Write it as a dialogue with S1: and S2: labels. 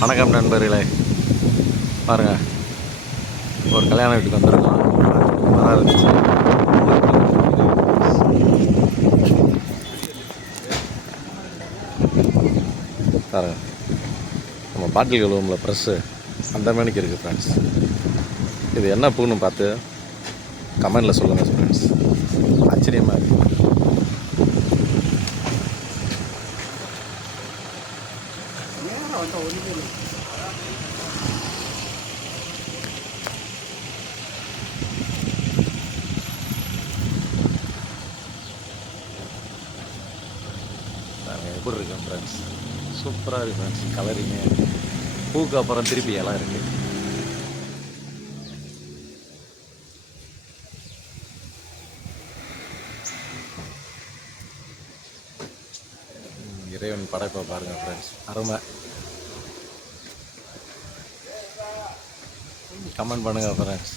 S1: வணக்கம் நண்பர்களே. பாருங்க ஒரு கல்யாண வீட்டுக்கு வந்திருக்கோம். மரம் இருந்துச்சு. பாருங்க நம்ம பாட்டில் கழுவும்ல ப்ரெஸ்ஸு அந்த மணிக்கு இருக்குது ஃப்ரெண்ட்ஸ் இது என்ன பூன்னு பார்த்து கமெண்டில் சொல்லுங்கள் ஃப்ரெண்ட்ஸ் ஆச்சரியமாக இருக்குது பாருங்க எப்படி இருக்கு ஃப்ரெண்ட்ஸ் சூப்பராக இருக்கு ஃப்ரெண்ட்ஸ் கலரிங்கு பூக்கு அப்புறம் திருப்பி எல்லாம் இருக்கு இறைவன் படைப்பை பாருங்க ஃப்ரெண்ட்ஸ் அருமை கமெண்ட் பண்ணுங்கள் ஃப்ரெண்ட்ஸ்